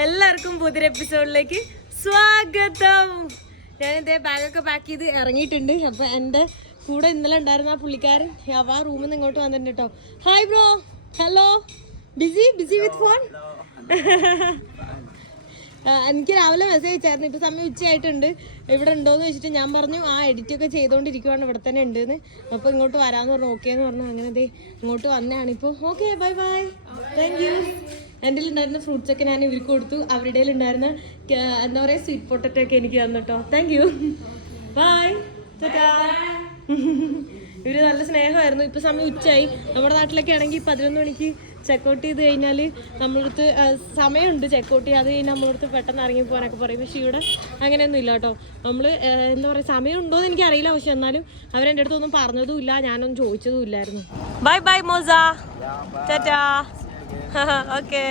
എല്ലാവർക്കും പുതിയ എപ്പിസോഡിലേക്ക് സ്വാഗതം. ഞാനിതേ ബാഗൊക്കെ പാക്ക് ചെയ്ത് ഇറങ്ങിയിട്ടുണ്ട്. അപ്പോൾ എൻ്റെ കൂടെ ഇന്നലെ ഉണ്ടായിരുന്ന ആ പുള്ളിക്കാരൻ ആ റൂമിൽ നിന്ന് ഇങ്ങോട്ട് വന്നിട്ടുണ്ട് കേട്ടോ. Hi bro, hello. Busy with phone? എനിക്ക് രാവിലെ മെസ്സേജ് അയച്ചായിരുന്നു. ഇപ്പോൾ സമയം ഉച്ചയായിട്ടുണ്ട്, ഇവിടെ ഉണ്ടോയെന്ന് വെച്ചിട്ട് ഞാൻ പറഞ്ഞു ആ എഡിറ്റൊക്കെ ചെയ്തുകൊണ്ടിരിക്കുവാണ്, ഇവിടെ തന്നെ ഉണ്ടെന്ന്. അപ്പോൾ ഇങ്ങോട്ട് വരാമെന്ന് പറഞ്ഞു. ഓക്കെ എന്ന് പറഞ്ഞു. അങ്ങനെ ദേ ഇങ്ങോട്ട് വന്നതാണ് ഇപ്പോൾ. Okay, bye bye, thank you. എൻ്റെ ഉണ്ടായിരുന്ന ഫ്രൂട്ട്സൊക്കെ ഞാൻ ഇവർക്ക് കൊടുത്തു. അവരുടെ ഉണ്ടായിരുന്ന എന്താ പറയുക സ്വീറ്റ് പൊട്ടറ്റോ ഒക്കെ എനിക്ക് തന്നു കേട്ടോ. Thank you, bye, tata. ഇവർ നല്ല സ്നേഹമായിരുന്നു. ഇപ്പോൾ സമയം ഉച്ചയായി. നമ്മുടെ നാട്ടിലൊക്കെ ആണെങ്കിൽ 11 മണിക്ക് ചെക്കൗട്ട് ചെയ്ത് കഴിഞ്ഞാൽ നമ്മളടുത്ത് സമയമുണ്ട് ചെക്കൗട്ട് ചെയ്യാതെ കഴിഞ്ഞാൽ നമ്മളടുത്ത് പെട്ടെന്ന് ഇറങ്ങി പോകാനൊക്കെ പറയും. പക്ഷേ ഇവിടെ അങ്ങനെയൊന്നും ഇല്ല കേട്ടോ. നമ്മൾ എന്താ പറയുക സമയം ഉണ്ടോയെന്ന് എനിക്കറിയില്ല. പക്ഷെ എന്നാലും അവരെൻ്റെ അടുത്തൊന്നും പറഞ്ഞതും ഇല്ല, ഞാനൊന്നും ചോദിച്ചതും ഇല്ലായിരുന്നു. Bye bye Moosa, Tata. Okay.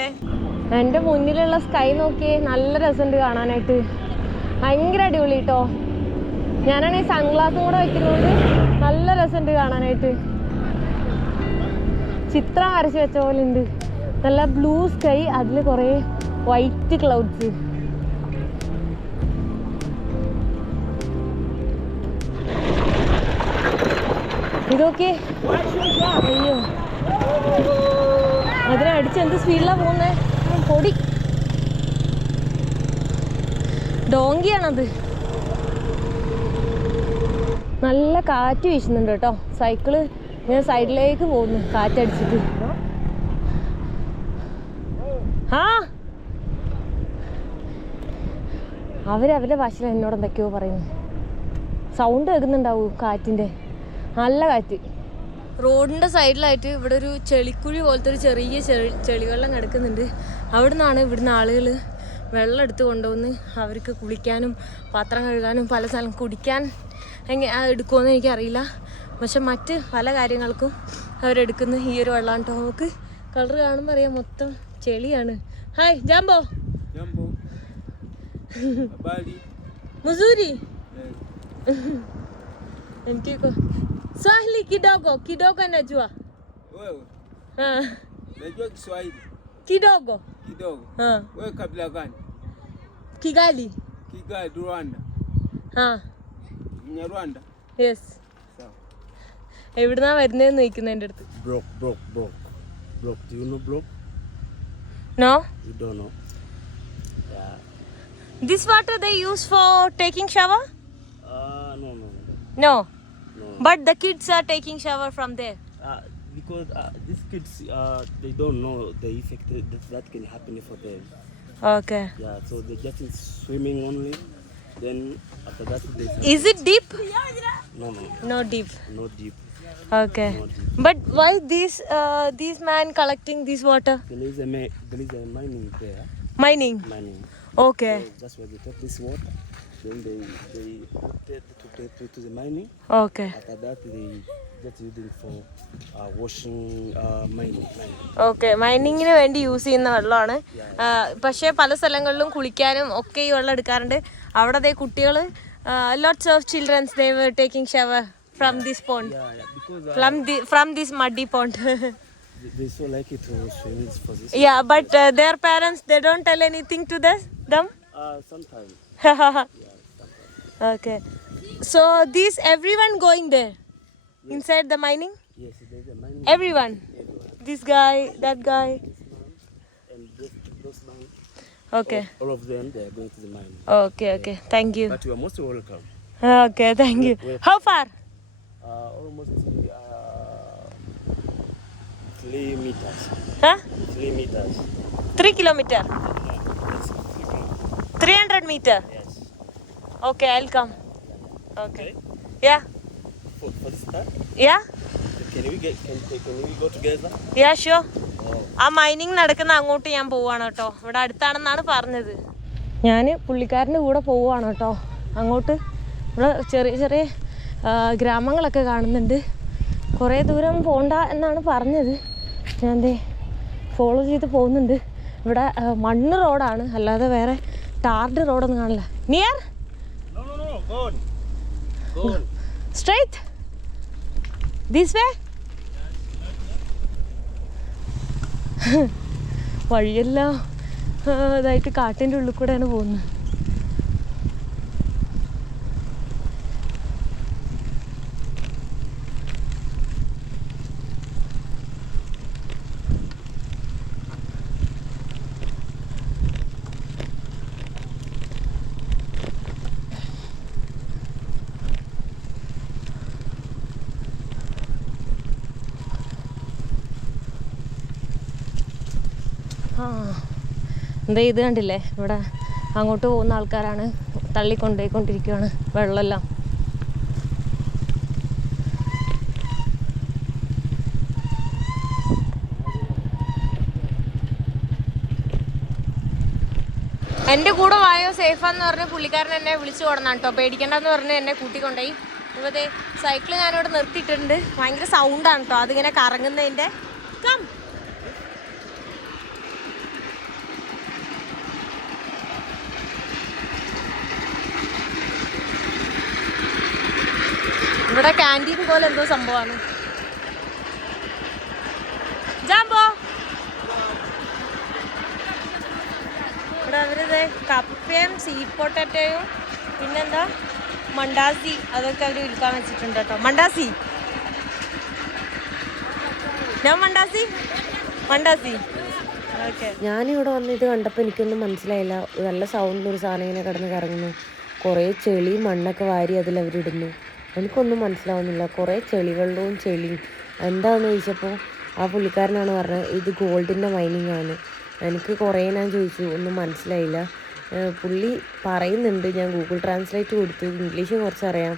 എൻ്റെ മുന്നിലുള്ള സ്കൈ നോക്കിയേ, നല്ല രസമുണ്ട് കാണാനായിട്ട്. ഭയങ്കര അടിപൊളി കേട്ടോ. ഞാനാണെങ്കിൽ സൺഗ്ലാസും കൂടെ വയ്ക്കുന്നതുകൊണ്ട് നല്ല രസമുണ്ട് കാണാനായിട്ട്. ചിത്രം വരച്ച് വെച്ച പോലെ ഉണ്ട്. നല്ല ബ്ലൂ സ്കൈ, അതിൽ കുറേ വൈറ്റ് ക്ലൗഡ്സ്. ഇതൊക്കെ അയ്യോ, അതിനടിച്ച് എന്ത് സ്പീഡിലാണ് പോകുന്നത്. പൊടി ഡോങ്കിയാണത്. നല്ല കാറ്റ് വീശുന്നുണ്ട് കേട്ടോ. സൈക്കിള് ഇങ്ങനെ സൈഡിലേക്ക് പോകുന്നു കാറ്റടിച്ചിട്ട്. ആ അവരവരുടെ ഭാഷയിൽ എന്നോട് എന്തൊക്കെയോ പറയുന്നു. സൗണ്ട് കേൾക്കുന്നുണ്ടാവൂ കാറ്റിൻ്റെ. നല്ല കാറ്റ്. റോഡിൻ്റെ സൈഡിലായിട്ട് ഇവിടെ ഒരു ചെളിക്കുഴി പോലത്തെ ഒരു ചെറിയ ചെളിവെള്ളം കിടക്കുന്നുണ്ട്. അവിടെ നിന്നാണ് ഇവിടുന്ന് ആളുകൾ വെള്ളം എടുത്ത് കൊണ്ടുവന്ന് അവർക്ക് കുളിക്കാനും പാത്രം കഴുകാനും പല സ്ഥലം കുടിക്കാൻ എടുക്കുമെന്ന് എനിക്കറിയില്ല. പക്ഷെ മറ്റ് പല കാര്യങ്ങൾക്കും അവരെടുക്കുന്ന ഈ ഒരു വെള്ളമാണ് കേട്ടോ. നമുക്ക് കളർ കാണുമ്പോൾ അറിയാം, മൊത്തം ചെളിയാണ്. Hi jumbo, മുസൂരി. എനിക്ക് Swahili kidogo najua. Wewe? Najua Kiswahili. Kidogo. Wewe kabila gani? Kigali, Rwanda. Rwanda? Yes. Sawa. എവിടുന്നാ വരുന്നതെന്ന് ചോദിക്കുന്നത് എൻ്റെ അടുത്ത്. Broke. Do you know broke? No? You don't know? Yeah. This water they use for taking shower? No. No. But the kids are taking shower from there. Because these kids, they don't know the effect that can happen for them. Okay. Yeah, so they just swimming only. Then after that they. Is it deep? No. No deep. No deep. Okay. No deep. But why these man collecting this water? There is a mining there. Mining. Okay. So that's why they take this water. Then they take to the mining. Okay. After that they just using for washing, mining. Okay. മൈനിങ്ങിന് വേണ്ടി use ചെയ്യുന്ന വെള്ളമാണ്. പക്ഷേ പല സ്ഥലങ്ങളിലും കുളിക്കാനും ഒക്കെ ഈ വെള്ളം എടുക്കാറുണ്ട്. അവിടെ കുട്ടികൾ lots of children they were taking shower from this pond. Yeah, because from this muddy pond. they so like it to swim for this. Yeah, but their parents they don't tell anything to them. Sometimes. Okay. So these everyone going there? Yes. Inside the mining? Yes, there's a mining. Everyone. This guy, that guy. And those man. Okay. All of them they are going to the mine. Okay. Thank you. But you are most welcome. Okay, thank you. How far? Almost 3 meters. Huh? 3 meters. 3 kilometer. 300 meter. Yes. Okay, I'll come. Okay. Yeah. For this time? Yeah? Can we go together? Yeah, sure. ആ mining നടക്കുന്ന അങ്ങോട്ട് ഞാൻ പോവാണ് കേട്ടോ. ഇവിടെ അടുത്താണെന്നാണ് പറഞ്ഞത്. ഞാൻ പുള്ളിക്കാരൻ്റെ കൂടെ പോവുകയാണ് കേട്ടോ അങ്ങോട്ട്. ഇവിടെ ചെറിയ ഗ്രാമങ്ങളൊക്കെ കാണുന്നുണ്ട്. കുറേ ദൂരം പോകണ്ട എന്നാണ് പറഞ്ഞത്. ഞാൻ ഫോളോ ചെയ്ത് പോകുന്നുണ്ട്. ഇവിടെ മണ്ണ് റോഡാണ്, അല്ലാതെ വേറെ ടാർഡ് റോഡൊന്നും കാണില്ല. Near? Go on. Straight? This way? വഴിയെല്ലാം ഇതായിട്ട് കാട്ടിൻ്റെ ഉള്ളിൽ കൂടെയാണ് പോകുന്നത്. എന്താ ഇത് കണ്ടില്ലേ, ഇവിടെ അങ്ങോട്ട് പോകുന്ന ആൾക്കാരാണ്, തള്ളിക്കൊണ്ടുപോയിക്കൊണ്ടിരിക്കുകയാണ് വെള്ളമെല്ലാം. എൻ്റെ കൂടെ വായോ സേഫാന്ന് പറഞ്ഞ് പുള്ളിക്കാരൻ എന്നെ വിളിച്ചു കൊടുന്നാണ് കേട്ടോ, പേടിക്കണ്ടെന്ന് പറഞ്ഞ് എന്നെ കൂട്ടിക്കൊണ്ടുപോയി. ഇപ്പോൾ സൈക്കിൾ ഞാനിവിടെ നിർത്തിയിട്ടുണ്ട്. ഭയങ്കര സൗണ്ടാണ് കേട്ടോ അതിങ്ങനെ കറങ്ങുന്നതിൻ്റെ. ഇവിടെ ക്യാൻറ്റീൻ പോലെ എന്തോ സംഭവമാണ്. ജാമ്പോ ഇവിടെ അവരിത് കപ്പയും സ്വീറ്റ് പൊട്ടാറ്റോയും പിന്നെന്താ മണ്ടാസി അതൊക്കെ അവർ വിൽക്കാൻ വെച്ചിട്ടുണ്ട് കേട്ടോ. മണ്ടാസി ഞാൻ മണ്ടാസി ഓക്കെ. ഞാനിവിടെ വന്ന് ഇത് കണ്ടപ്പോൾ എനിക്കൊന്നും മനസ്സിലായില്ല. നല്ല സൗണ്ടിലൊരു സാധനം ഇങ്ങനെ കിടന്ന് കറങ്ങുന്നു. കുറേ ചെളി മണ്ണൊക്കെ വാരി അതിലവരിടുന്നു. എനിക്കൊന്നും മനസ്സിലാവുന്നില്ല. കുറേ ചെളികളിലും ചെളിയും. എന്താണെന്ന് ചോദിച്ചപ്പോൾ ആ പുള്ളിക്കാരനാണ് പറഞ്ഞത് ഇത് ഗോൾഡിൻ്റെ മൈനിങ് ആണ്. എനിക്ക് കുറേ ഞാൻ ചോദിച്ചു, ഒന്നും മനസ്സിലായില്ല. പുള്ളി പറയുന്നുണ്ട്, ഞാൻ ഗൂഗിൾ ട്രാൻസ്ലേറ്റ് കൊടുത്തു, ഇംഗ്ലീഷും കുറച്ചറിയാം,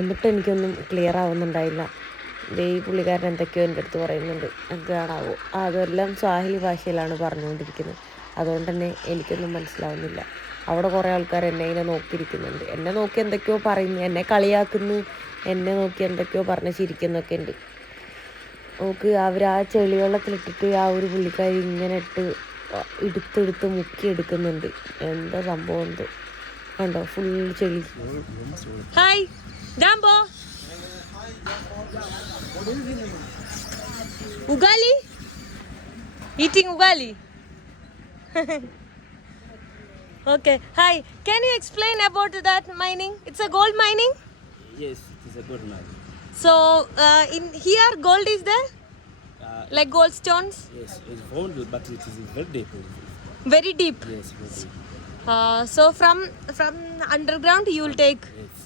എന്നിട്ട് എനിക്കൊന്നും ക്ലിയർ ആവുന്നുണ്ടായില്ല. ഈ പുള്ളിക്കാരൻ എന്തൊക്കെയോ എൻ്റെ അടുത്ത് പറയുന്നുണ്ട്, എന്താണാവോ. അതെല്ലാം സ്വാഹിലി ഭാഷയിലാണ് പറഞ്ഞുകൊണ്ടിരിക്കുന്നത്. അതുകൊണ്ട് തന്നെ എനിക്കൊന്നും മനസ്സിലാവുന്നില്ല. അവിടെ കുറേ ആൾക്കാർ എന്നെ ഇങ്ങനെ നോക്കിയിരിക്കുന്നുണ്ട്. എന്നെ നോക്കി എന്തൊക്കെയോ പറയുന്നു, എന്നെ കളിയാക്കുന്നു, എന്നെ നോക്കി എന്തൊക്കെയോ പറഞ്ഞ് ചിരിക്കുന്നൊക്കെ ഉണ്ട്. നോക്ക്, അവർ ആ ചെളിവെള്ളത്തിലിട്ടിട്ട് ആ ഒരു പുള്ളിക്കാരി ഇങ്ങനെ എടുത്തെടുത്ത് മുക്കിയെടുക്കുന്നുണ്ട്. എന്താ സംഭവം എന്തോ കണ്ടോ, ഫുൾ ചെളി. ഹായ് ജാംബോ, ഉഗാലി ഈറ്റിംഗ് ഉഗാലി. Okay. Hi. Can you explain about that mining? It's a gold mining? Yes, it is a gold mining. So, in here gold is there? Like gold stones? Yes, it's found, but it is very deep. Very deep? Yes, very deep. So from underground you will take? Yes.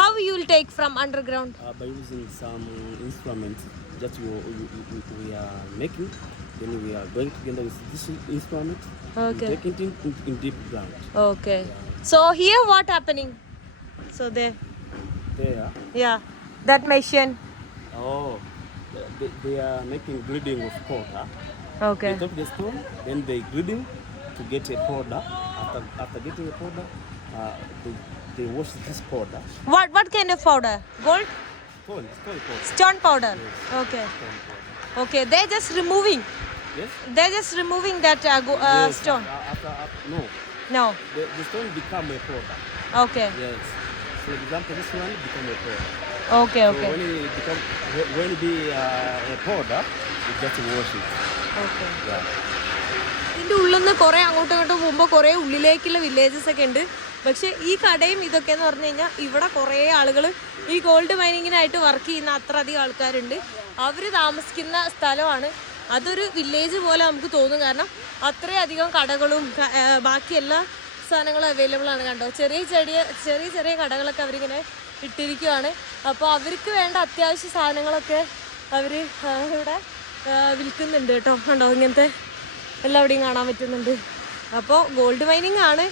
How you will take from underground? By using some instruments that we are making. Then we are going together with this instrument. Okay. Take it in deep ground. Okay. So here what happening? So there. There. Yeah. That machine. Oh, they are making grading of powder. Okay. They take the stone, then they grading to get a powder. After getting a powder, they wash this powder. What kind of powder? Gold? Stone powder. Stone powder. Yes. Okay. Stone powder. Okay. They're just removing. Yes. They're just removing that Yes, stone. No. No. The stone become a powder. Okay. Yes. So for example, this one become a powder. Okay. So Okay. when it be a powder, you just wash it. Okay. Yeah. ഇതിൻ്റെ ഉള്ളിൽ നിന്ന് കുറേ അങ്ങോട്ടും ഇങ്ങോട്ടും പോകുമ്പോൾ കുറേ ഉള്ളിലേക്കുള്ള villages ഒക്കെ ഉണ്ട്. പക്ഷേ ഈ കടയും ഇതൊക്കെ എന്ന് പറഞ്ഞു കഴിഞ്ഞാൽ ഇവിടെ കുറേ ആളുകൾ ഈ ഗോൾഡ് മൈനിങ്ങിനായിട്ട് വർക്ക് ചെയ്യുന്ന അത്ര അധികം ആൾക്കാരുണ്ട്. അവർ താമസിക്കുന്ന സ്ഥലമാണ്. അതൊരു വില്ലേജ് പോലെ നമുക്ക് തോന്നും, കാരണം അത്രയധികം കടകളും ബാക്കി എല്ലാ സാധനങ്ങളും അവൈലബിൾ ആണ്. കണ്ടോ, ചെറിയ ചെറിയ കടകളൊക്കെ അവരിങ്ങനെ ഇട്ടിരിക്കുകയാണ്. അപ്പോൾ അവർക്ക് വേണ്ട അത്യാവശ്യ സാധനങ്ങളൊക്കെ അവർ ഇവിടെ വിൽക്കുന്നുണ്ട് കേട്ടോ. കണ്ടോ, ഇങ്ങനത്തെ എല്ലാവിടെയും കാണാൻ പറ്റുന്നുണ്ട്. അപ്പോൾ ഗോൾഡ് മൈനിങ് ആണ്.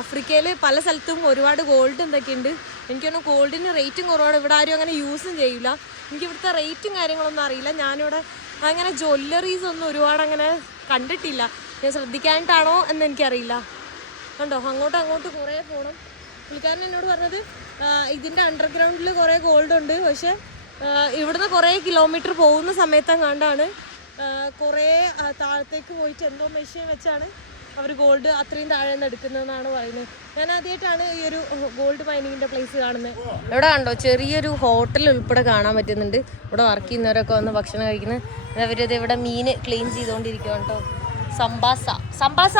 ആഫ്രിക്കയിൽ പല സ്ഥലത്തും ഒരുപാട് ഗോൾഡ് എന്തൊക്കെയുണ്ട്. എനിക്ക് തോന്നുന്നു ഗോൾഡിന് റേറ്റും കുറവാണ്. ഇവിടെ ആരും അങ്ങനെ യൂസും ചെയ്യില്ല. എനിക്ക് ഇവിടുത്തെ റേറ്റും കാര്യങ്ങളൊന്നും അറിയില്ല. ഞാനിവിടെ അങ്ങനെ ജ്വല്ലറീസ് ഒന്നും ഒരുപാട് അങ്ങനെ കണ്ടിട്ടില്ല. ഞാൻ ശ്രദ്ധിക്കാനായിട്ടാണോ എന്ന് എനിക്കറിയില്ല. കണ്ടോ, അങ്ങോട്ട് കുറേ പോകണം. പുള്ളിക്കാരൻ എന്നോട് പറഞ്ഞത് ഇതിൻ്റെ അണ്ടർഗ്രൗണ്ടിൽ കുറേ ഗോൾഡ് ഉണ്ട്, പക്ഷേ ഇവിടുന്ന് കുറേ കിലോമീറ്റർ പോകുന്ന സമയത്തെങ്ങാണ്ടാണ് കുറേ താഴത്തേക്ക് പോയിട്ട് എന്തോ മെഷീൻ വെച്ചാണ് അവർ ഗോൾഡ് അത്രയും താഴെ നിന്ന് എടുക്കുന്നതെന്നാണ് പറയുന്നത്. ഞാൻ ആദ്യമായിട്ടാണ് ഈ ഒരു ഗോൾഡ് മൈനിങ്ങിൻ്റെ പ്ലേസ് കാണുന്നത്. ഇവിടെ കണ്ടോ, ചെറിയൊരു ഹോട്ടൽ ഉൾപ്പെടെ കാണാൻ പറ്റുന്നുണ്ട്. ഇവിടെ വർക്ക് ചെയ്യുന്നവരൊക്കെ വന്ന് ഭക്ഷണം കഴിക്കുന്നത്. അവരത് ഇവിടെ മീൻ ക്ലീൻ ചെയ്തുകൊണ്ടിരിക്കുകയാണ് കേട്ടോ. സംബാസ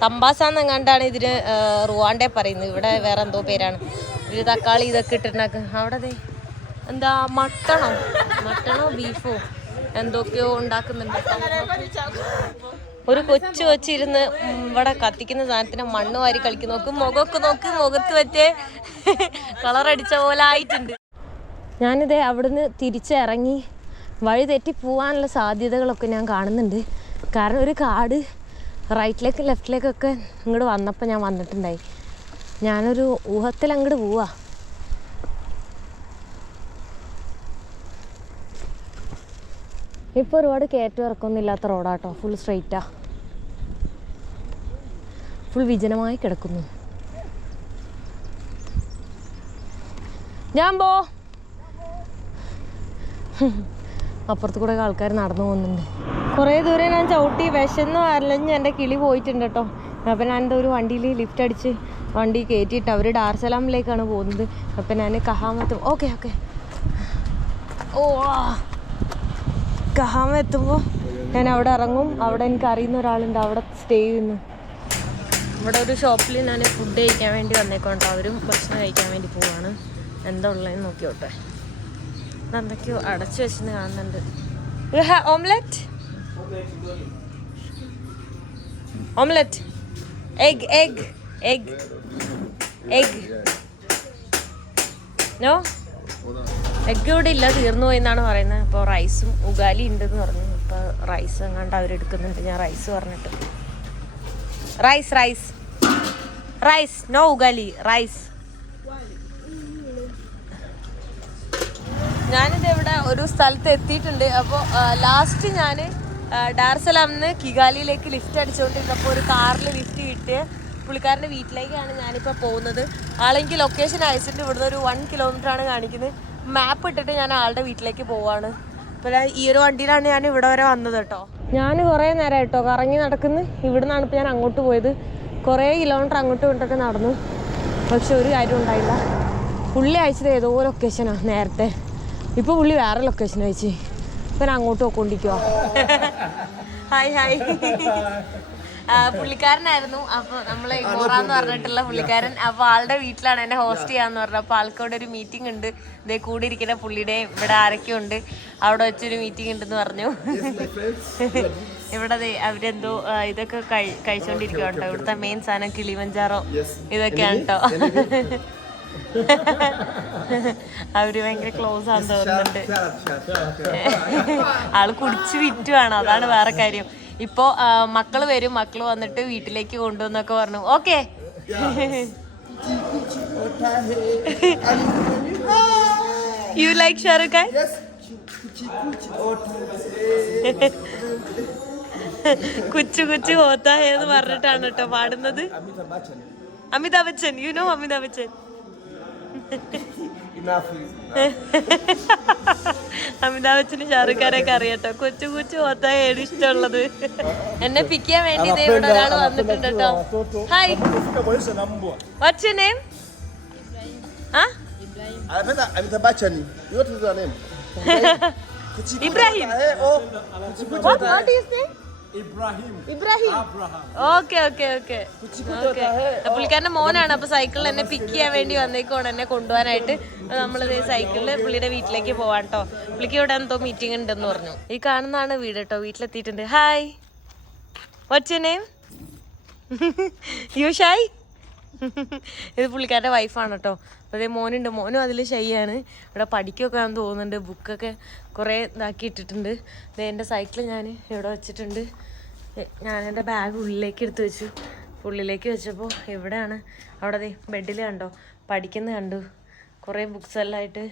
സംഭാസാന്നെങ്ങാണ്ടാണ് ഇതിന് റുവാണ്ടേ പറയുന്നത്. ഇവിടെ വേറെ എന്തോ പേരാണ്. ഇത് തക്കാളി ഇതൊക്കെ ഇട്ടിട്ടുണ്ടാക്കുക. അവിടെ എന്താ മട്ടണോ ബീഫോ എന്തൊക്കെയോ ഉണ്ടാക്കുന്നുണ്ട്. ഒരു കൊച്ചിരുന്ന് ഇവിടെ കത്തിക്കുന്ന സാധനത്തിന് മണ്ണ് വാരി കളിക്കും. മുഖത്ത് പറ്റേ കളറടിച്ച പോലെ ആയിട്ടുണ്ട്. ഞാനിതേ അവിടുന്ന് തിരിച്ചിറങ്ങി വഴി തെറ്റി പോകാനുള്ള സാധ്യതകളൊക്കെ ഞാൻ കാണുന്നുണ്ട്. കാരണം ഒരു കാട് റൈറ്റിലേക്കും ലെഫ്റ്റിലേക്കൊക്കെ ഇങ്ങോട്ട് വന്നപ്പോൾ ഞാൻ വന്നിട്ടുണ്ടായി. ഞാനൊരു ഊഹത്തിൽ അങ്ങോട്ട് പോവാ. ഇപ്പോൾ ഒരുപാട് കയറ്റം ഇറക്കൊന്നും ഇല്ലാത്ത റോഡാട്ടോ. ഫുൾ സ്ട്രെയിറ്റാ, ഫുൾ വിജനമായി കിടക്കുന്നു. ഞാൻ അപ്പുറത്ത് കൂടെ ആൾക്കാർ നടന്നു പോകുന്നുണ്ട്. കുറേ ദൂരം ഞാൻ ചവിട്ടി വിശന്ന് വരലഞ്ഞ് എൻ്റെ കിളി പോയിട്ടുണ്ട് കേട്ടോ. അപ്പം ഞാൻ എന്താ ഒരു വണ്ടിയിൽ ലിഫ്റ്റ് അടിച്ച് വണ്ടി കയറ്റിയിട്ട് അവർ ഡാർസലാമിലേക്കാണ് പോകുന്നത്. അപ്പം ഞാൻ കഹാമത്ത് ഓക്കെ കഹാമ എത്തുമ്പോൾ ഞാൻ അവിടെ ഇറങ്ങും. അവിടെ എനിക്ക് അറിയുന്ന ഒരാളുണ്ട്, അവിടെ സ്റ്റേ ചെയ്യുന്നു. ഇവിടെ ഒരു ഷോപ്പിൽ ഞാൻ ഫുഡ് കഴിക്കാൻ വേണ്ടി വന്നേക്കോട്ടോ. അവരും ഭക്ഷണം കഴിക്കാൻ വേണ്ടി പോവാണ്. എന്താ ഉള്ളതെന്ന് നോക്കിയോട്ടെ. എന്തൊക്കെയോ അടച്ചു വെച്ചെന്ന് കാണുന്നുണ്ട്. ഓംലെറ്റ് നോ എഗ് ഇവിടെ ഇല്ല, തീർന്നു പോയി എന്നാണ് പറയുന്നത്. അപ്പോൾ റൈസും ഉഗാലി ഉണ്ടെന്ന് പറഞ്ഞു. അപ്പോൾ റൈസ് എങ്ങാണ്ട് അവരെടുക്കുന്നുണ്ട്. ഞാൻ റൈസ് പറഞ്ഞിട്ട് റൈസ് നോ ഉഗാലി റൈസ്. ഞാനിത് ഇവിടെ ഒരു സ്ഥലത്ത് എത്തിയിട്ടുണ്ട്. അപ്പോൾ ലാസ്റ്റ് ഞാൻ ഡാർസലാമിന്ന് കിഗാലിയിലേക്ക് ലിഫ്റ്റ് അടിച്ചുകൊണ്ടിരുന്നപ്പോൾ ഒരു കാറിൽ ലിഫ്റ്റ് കിട്ടിയ പുള്ളിക്കാരൻ്റെ വീട്ടിലേക്കാണ് ഞാനിപ്പോൾ പോകുന്നത്. ആളെങ്കിൽ ലൊക്കേഷൻ അയച്ചിട്ട് ഇവിടുന്ന് ഒരു 1 കിലോമീറ്ററാണ് കാണിക്കുന്നത്. മാപ്പ് ഇട്ടിട്ട് ഞാൻ ആളുടെ വീട്ടിലേക്ക് പോവാണ്. അപ്പോൾ ഈ ഒരു വണ്ടിയിലാണ് ഞാൻ ഇവിടെ വരെ വന്നത് കേട്ടോ. ഞാൻ കുറേ നേരം കേട്ടോ കറങ്ങി നടക്കുന്നു. ഇവിടെ നിന്നാണ് ഇപ്പോൾ ഞാൻ അങ്ങോട്ട് പോയത്. കുറേ കിലോമീറ്റർ അങ്ങോട്ടും ഇങ്ങോട്ടൊക്കെ നടന്നു. പക്ഷെ ഒരു കാര്യം ഉണ്ടായില്ല. പുള്ളി അയച്ചത് ഏതോ ലൊക്കേഷനാണ് നേരത്തെ. ഇപ്പോൾ പുള്ളി വേറെ ലൊക്കേഷൻ അയച്ച്. ഇപ്പം ഞാൻ അങ്ങോട്ട് പോയിക്കൊണ്ടിരിക്കുവാ. ഹായ് പുള്ളിക്കാരനായിരുന്നു. അപ്പോൾ നമ്മൾ ഇമോറാന്ന് പറഞ്ഞിട്ടുള്ള പുള്ളിക്കാരൻ. അപ്പോൾ ആളുടെ വീട്ടിലാണ് എന്നെ ഹോസ്റ്റ് ചെയ്യാന്ന് പറഞ്ഞു. അപ്പോൾ ആൾക്കവിടെ ഒരു മീറ്റിംഗ് ഉണ്ട്. ഇതേ കൂടി ഇരിക്കുന്ന പുള്ളിയുടെ ഇവിടെ ആരൊക്കെയോ ഉണ്ട്, അവിടെ വെച്ചൊരു മീറ്റിംഗ് ഉണ്ടെന്ന് പറഞ്ഞു. ഇവിടെ അവരെന്തോ ഇതൊക്കെ കഴിച്ചോണ്ടിരിക്കുക കേട്ടോ. ഇവിടുത്തെ മെയിൻ സാധനം കിളിമഞ്ചാറോ ഇതൊക്കെയാണ് കേട്ടോ. അവര് ഭയങ്കര ക്ലോസ് ആണെന്ന് തോന്നുന്നുണ്ട്. ആള് കുടിച്ച് വിറ്റുവാണ്, അതാണ് വേറെ കാര്യം. ഇപ്പോ മക്കള് വരും, മക്കള് വന്നിട്ട് വീട്ടിലേക്ക് കൊണ്ടുവന്നൊക്കെ പറഞ്ഞു. Okay you like Shahrukh Khan? Kuch Hota Hai എന്ന് പറഞ്ഞിട്ടാണ് കേട്ടോ പാടുന്നത്. Amitabh Bachchan, you know Amitabh Bachchan? അമിതാഭ് ബച്ചന് ഷാറുഖ് ഖാനൊക്കെ അറിയാട്ടോ. കൊച്ചു ഹോത്തായാണ് ഇഷ്ടമുള്ളത്. എന്നെ പിക്ക് ചെയ്യാൻ വേണ്ടി ഇവിടെ ഒരാൾ വന്നിട്ടുണ്ട് കേട്ടോ. Hi, what's your name? Ibrahim. What is name? Ibrahim. Okay പുള്ളിക്കാരന്റെ മോനാണ്. അപ്പൊ സൈക്കിളിൽ എന്നെ പിക്ക് ചെയ്യാൻ വേണ്ടി വന്നേക്കോണ്, എന്നെ കൊണ്ടുപോകാനായിട്ട്. നമ്മളിത് സൈക്കിളിൽ പുള്ളിയുടെ വീട്ടിലേക്ക് പോവാൻ കേട്ടോ. പുള്ളിക്ക് ഇവിടെ എന്തോ മീറ്റിംഗ് ഉണ്ടെന്ന് പറഞ്ഞു. ഈ കാണുന്നതാണ് വീട് കേട്ടോ. വീട്ടിലെത്തിയിട്ടുണ്ട്. Hi, what's your name? Yushai. ഇത് പുള്ളിക്കാരൻ്റെ വൈഫാണ് കേട്ടോ. അപ്പോൾ അതേ മോനുണ്ട്, മോനും അതിൽ ഷൈയാണ്. ഇവിടെ പഠിക്കുകയൊക്കെ ആണെന്ന് തോന്നുന്നുണ്ട്. ബുക്കൊക്കെ കുറേ ഇതാക്കി ഇട്ടിട്ടുണ്ട്. ഇത് എൻ്റെ സൈക്കിൾ ഞാൻ ഇവിടെ വെച്ചിട്ടുണ്ട്. ഞാൻ എൻ്റെ ബാഗ് ഉള്ളിലേക്ക് എടുത്ത് വെച്ചു. ഉള്ളിലേക്ക് വെച്ചപ്പോൾ ഇവിടെയാണ്. അവിടെ ബെഡിൽ കണ്ടോ പഠിക്കുന്നത് കണ്ടു. കുറേ ബുക്സ് എല്ലാം ആയിട്ട്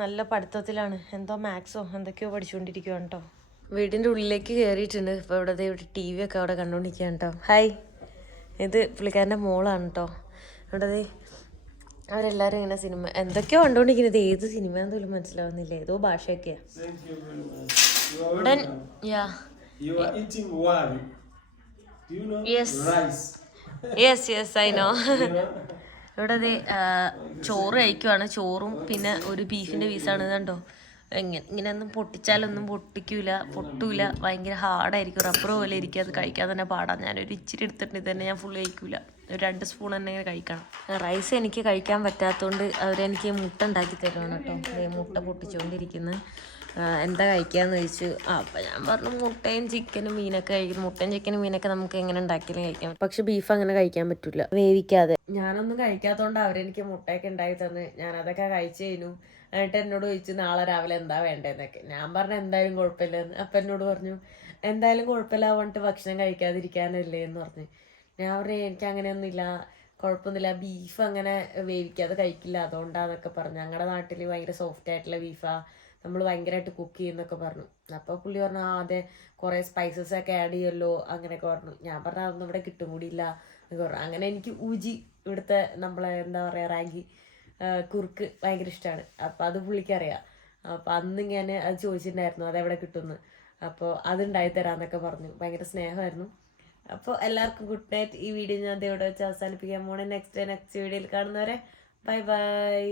നല്ല പഠിത്തത്തിലാണ്. എന്തോ മാത്സോ എന്തൊക്കെയോ പഠിച്ചുകൊണ്ടിരിക്കുകയാണ് കേട്ടോ. വീടിൻ്റെ ഉള്ളിലേക്ക് കയറിയിട്ടുണ്ട്. ഇപ്പോൾ ഇവിടെ ടി വി ഒക്കെ അവിടെ കണ്ടുകൊണ്ടിരിക്കുകയാണ് കേട്ടോ. ഹായ്, ഇത് പുള്ളിക്കാരൻ്റെ മോളാണ് കേട്ടോ. ഇവിടെ അവരെല്ലാവരും ഇങ്ങനെ സിനിമ എന്തൊക്കെയോ കണ്ടുകൊണ്ടിരിക്കുന്നത്. ഏത് സിനിമയാന്ന് പോലും മനസ്സിലാവുന്നില്ല. ഏതോ ഭാഷയൊക്കെയാണ്. Yes I know. ഇവിടെ ചോറ് കഴിക്കുവാണ്. ചോറും പിന്നെ ഒരു ബീഫിൻ്റെ പീസാണ് കണ്ടോ. ഇങ്ങനെയൊന്നും പൊട്ടിച്ചാലൊന്നും പൊട്ടൂല, ഭയങ്കര ഹാർഡായിരിക്കും, റബ്ബർ പോലെ ഇരിക്കും. അത് കഴിക്കാൻ തന്നെ പാടാം. ഞാനൊരു ഇച്ചിരി എടുത്തിട്ടുണ്ട്, തന്നെ ഞാൻ ഫുൾ കഴിക്കൂല, ഒരു 2 സ്പൂൺ തന്നെ കഴിക്കണം. റൈസ് എനിക്ക് കഴിക്കാൻ പറ്റാത്തതുകൊണ്ട് അവരെനിക്ക് മുട്ട ഉണ്ടാക്കി തരുവാണ് കേട്ടോ. മുട്ട പൊട്ടിച്ചുകൊണ്ടിരിക്കുന്നു. എന്താ കഴിക്കാന്ന് ചോദിച്ചു. അപ്പം ഞാൻ പറഞ്ഞു മുട്ടയും ചിക്കനും മീനൊക്കെ കഴിക്കുന്നു. മുട്ടയും ചിക്കനും മീനൊക്കെ നമുക്ക് എങ്ങനെ ഉണ്ടാക്കിയാലും കഴിക്കാം, പക്ഷെ ബീഫ് അങ്ങനെ കഴിക്കാൻ പറ്റില്ല വേവിക്കാതെ. ഞാനൊന്നും കഴിക്കാത്തതുകൊണ്ട് അവരെനിക്ക് മുട്ടയൊക്കെ ഉണ്ടാക്കി തന്ന് ഞാനതൊക്കെ കഴിച്ചു കഴിഞ്ഞു. എന്നിട്ട് എന്നോട് ചോദിച്ചു നാളെ രാവിലെ എന്താ വേണ്ടതെന്നൊക്കെ. ഞാൻ പറഞ്ഞു എന്തായാലും കുഴപ്പമില്ലെന്ന്. അപ്പം എന്നോട് പറഞ്ഞു എന്തായാലും കുഴപ്പമില്ല പറഞ്ഞിട്ട് ഭക്ഷണം കഴിക്കാതിരിക്കാനല്ലേ എന്ന് പറഞ്ഞു. ഞാൻ പറഞ്ഞു എനിക്ക് അങ്ങനെയൊന്നുമില്ല, കുഴപ്പമൊന്നുമില്ല, ബീഫ് അങ്ങനെ വേവിക്കാതെ കഴിക്കില്ല അതുകൊണ്ടാന്നൊക്കെ പറഞ്ഞു. ഞങ്ങളുടെ നാട്ടിൽ ഭയങ്കര സോഫ്റ്റ് ആയിട്ടുള്ള ബീഫാ, നമ്മൾ ഭയങ്കരമായിട്ട് കുക്ക് ചെയ്യുന്നൊക്കെ പറഞ്ഞു. അപ്പോൾ പുള്ളി പറഞ്ഞു അതെ കുറേ സ്പൈസസ് ഒക്കെ ആഡ് ചെയ്യുമല്ലോ അങ്ങനെയൊക്കെ പറഞ്ഞു. ഞാൻ പറഞ്ഞു അതൊന്നും ഇവിടെ കിട്ടും കൂടിയില്ല എന്നൊക്കെ പറഞ്ഞു. അങ്ങനെ എനിക്ക് ഊജി ഇവിടുത്തെ നമ്മളെ എന്താ പറയുക റാഗി കുറുക്ക് ഭയങ്കര ഇഷ്ടമാണ്. അപ്പോൾ അത് പുള്ളിക്കറിയാം. അപ്പോൾ അന്ന് ഞാൻ അത് ചോദിച്ചിട്ടുണ്ടായിരുന്നു അതെവിടെ കിട്ടുമെന്ന്. അപ്പോൾ അതുണ്ടായി തരാമെന്നൊക്കെ പറഞ്ഞു. ഭയങ്കര സ്നേഹമായിരുന്നു. അപ്പോൾ എല്ലാവർക്കും ഗുഡ് നൈറ്റ്. ഈ വീഡിയോ ഞാൻ ഇവിടെ വെച്ച് അവസാനിപ്പിക്കാൻ പോണേ. നെക്സ്റ്റ് വീഡിയോയിൽ കാണുന്നവരെ ബൈ ബൈ.